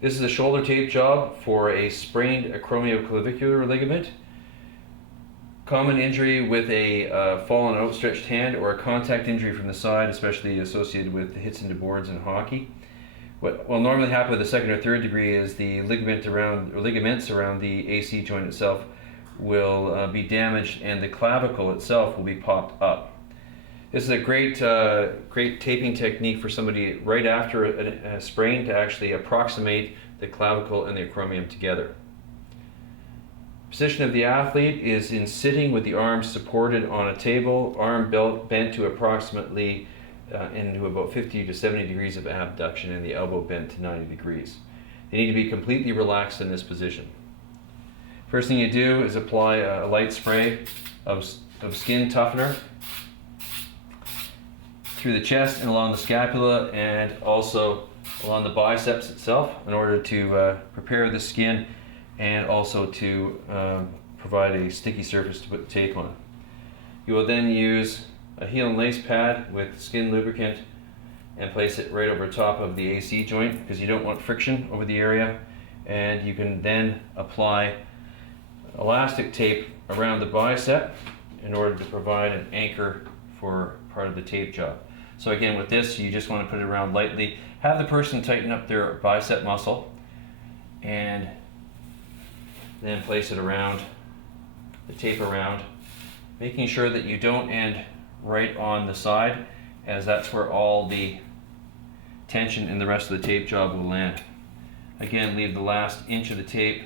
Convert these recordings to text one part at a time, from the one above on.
This is a shoulder tape job for a sprained acromioclavicular ligament. Common injury with a fallen outstretched hand or a contact injury from the side, especially associated with hits into boards in hockey. What will normally happen with a second or third degree is the ligaments around the AC joint itself will be damaged and the clavicle itself will be popped up. This is a great taping technique for somebody right after a sprain to actually approximate the clavicle and the acromion together. Position of the athlete is in sitting with the arms supported on a table, arm bent to approximately into about 50 to 70 degrees of abduction and the elbow bent to 90 degrees. They need to be completely relaxed in this position. First thing you do is apply a light spray of skin toughener through the chest and along the scapula and also along the biceps itself in order to prepare the skin and also to provide a sticky surface to put the tape on. You will then use a heel and lace pad with skin lubricant and place it right over top of the AC joint because you don't want friction over the area, and you can then apply elastic tape around the bicep in order to provide an anchor for part of the tape job. So again, with this, you just want to put it around lightly. Have the person tighten up their bicep muscle and then place it around, the tape around, making sure that you don't end right on the side, as that's where all the tension in the rest of the tape job will land. Again, leave the last inch of the tape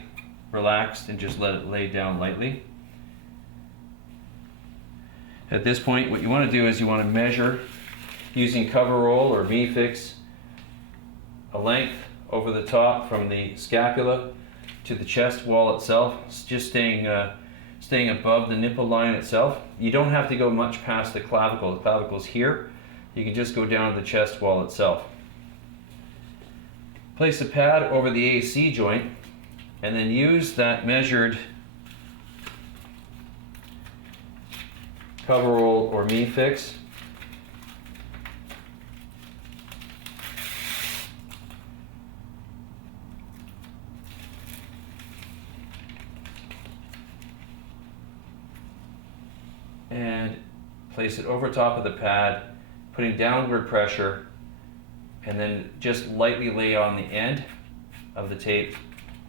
relaxed and just let it lay down lightly. At this point, what you want to do is you want to measure using cover roll or V-fix a length over the top from the scapula to the chest wall itself, just staying above the nipple line itself. You don't have to go much past the clavicle. The clavicle's here. You can just go down to the chest wall itself. Place a pad over the AC joint and then use that measured cover roll or V-fix and place it over top of the pad, putting downward pressure, and then just lightly lay on the end of the tape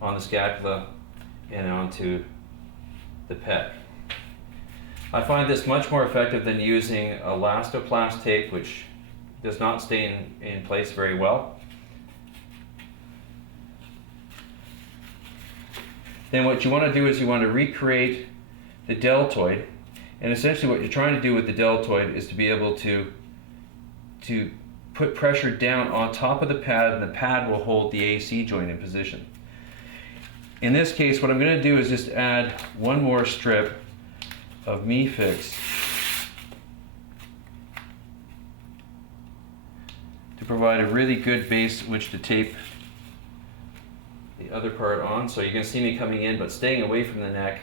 on the scapula and onto the pec. I find this much more effective than using elastoplast tape, which does not stay in place very well. Then what you want to do is you want to recreate the deltoid. And essentially what you're trying to do with the deltoid is to be able to put pressure down on top of the pad, and the pad will hold the AC joint in position. In this case, what I'm going to do is just add one more strip of V-fix to provide a really good base which to tape the other part on. So you're going to see me coming in, but staying away from the neck,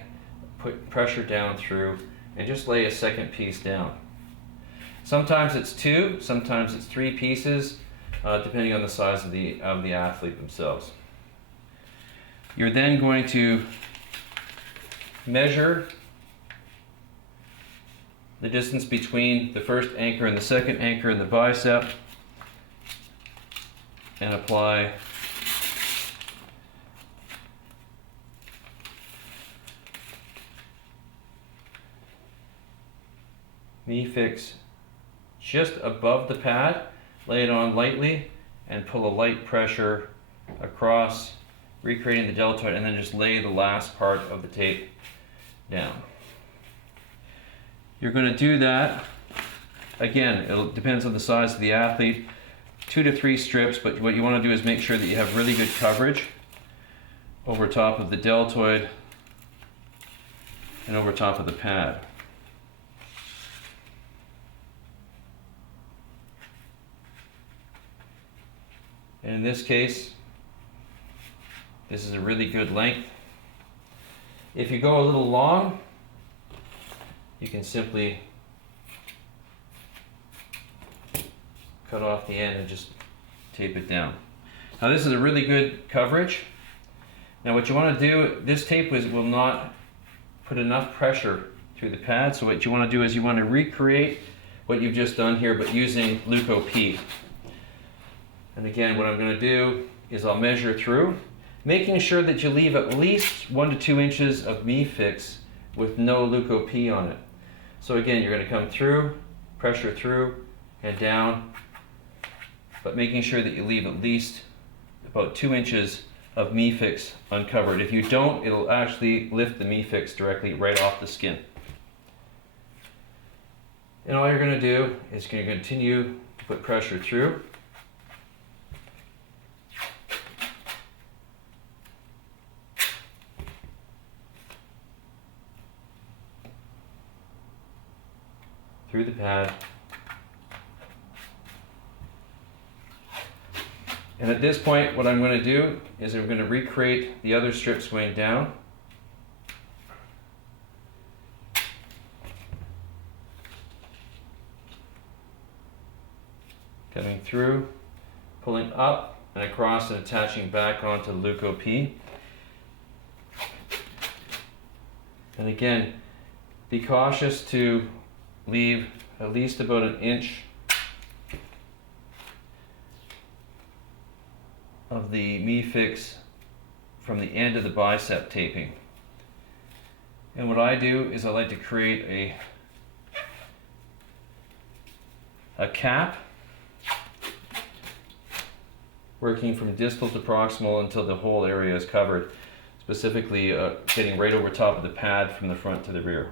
put pressure down through, and just lay a second piece down. Sometimes it's two, sometimes it's three pieces, depending on the size of the athlete themselves. You're then going to measure the distance between the first anchor and the second anchor in the bicep and apply V-fix just above the pad, lay it on lightly and pull a light pressure across, recreating the deltoid, and then just lay the last part of the tape down. You're going to do that, again, it depends on the size of the athlete, 2 to 3 strips, but what you want to do is make sure that you have really good coverage over top of the deltoid and over top of the pad. And in this case, this is a really good length. If you go a little long, you can simply cut off the end and just tape it down. Now this is a really good coverage. Now what you want to do, this tape will not put enough pressure through the pad, so what you want to do is you want to recreate what you've just done here, but using Leuko-P. And again, what I'm going to do is I'll measure through, making sure that you leave at least 1 to 2 inches of Mi-Fix with no Leuko-P on it. So again, you're going to come through, pressure through, and down, but making sure that you leave at least about 2 inches of Mi-Fix uncovered. If you don't, it'll actually lift the Mi-Fix directly right off the skin. And all you're going to do is you're going to continue to put pressure through. Through the pad. And at this point, what I'm going to do is I'm going to recreate the other strips going down. Coming through, pulling up and across and attaching back onto Leuko-P. And again, be cautious to leave at least about 1 inch of the Mi-Fix from the end of the bicep taping. And what I do is I like to create a cap working from distal to proximal until the whole area is covered, specifically getting right over top of the pad from the front to the rear.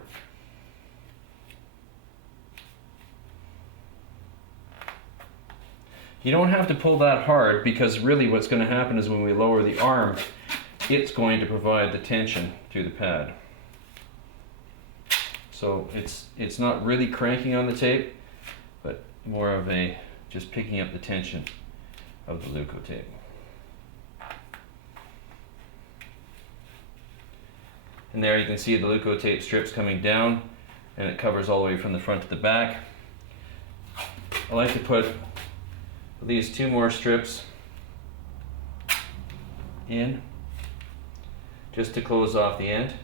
You don't have to pull that hard, because really what's going to happen is when we lower the arm, it's going to provide the tension through the pad. So it's not really cranking on the tape, but more of a just picking up the tension of the Leuko tape. And there you can see the Leuko tape strips coming down, and it covers all the way from the front to the back. I like to put these 2 more strips in just to close off the end.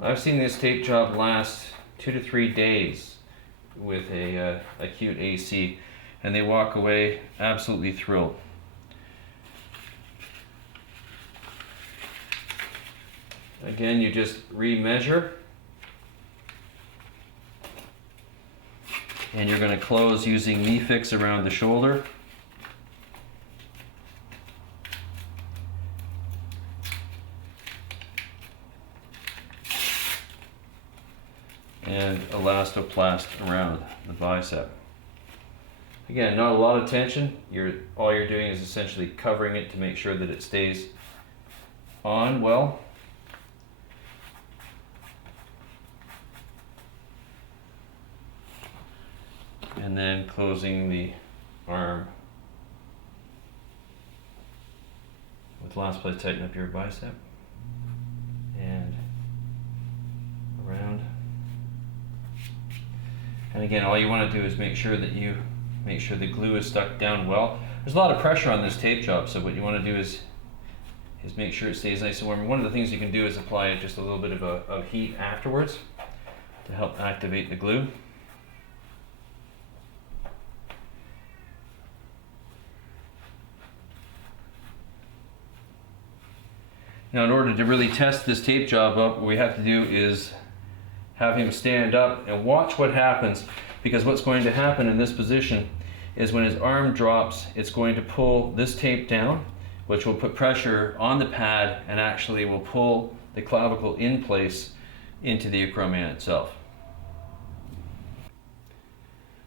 I've seen this tape job last 2 to 3 days with a acute AC, and they walk away absolutely thrilled. Again, you just re-measure, and you're going to close using Mi-Fix around the shoulder. And elastoplast around the bicep. Again, not a lot of tension. All you're doing is essentially covering it to make sure that it stays on well. And then closing the arm with elastoplast. Tighten up your bicep and around. And again, all you want to do is make sure the glue is stuck down well. There's a lot of pressure on this tape job, so what you want to do is make sure it stays nice and warm. One of the things you can do is apply just a little bit of heat afterwards to help activate the glue. Now, in order to really test this tape job up, what we have to do is have him stand up and watch what happens, because what's going to happen in this position is when his arm drops, it's going to pull this tape down, which will put pressure on the pad and actually will pull the clavicle in place into the acromion itself.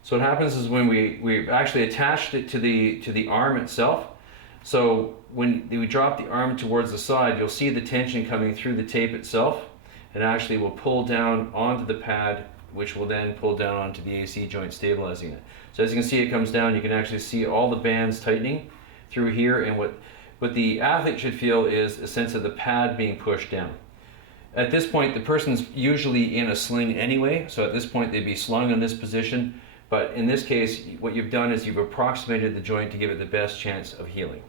So what happens is when we actually attached it to the arm itself, so when we drop the arm towards the side, you'll see the tension coming through the tape itself, and actually will pull down onto the pad which will then pull down onto the AC joint, stabilizing it. So as you can see, it comes down. You can actually see all the bands tightening through here, and what the athlete should feel is a sense of the pad being pushed down. At this point, the person's usually in a sling anyway, so at this point they'd be slung in this position, but in this case, what you've done is you've approximated the joint to give it the best chance of healing.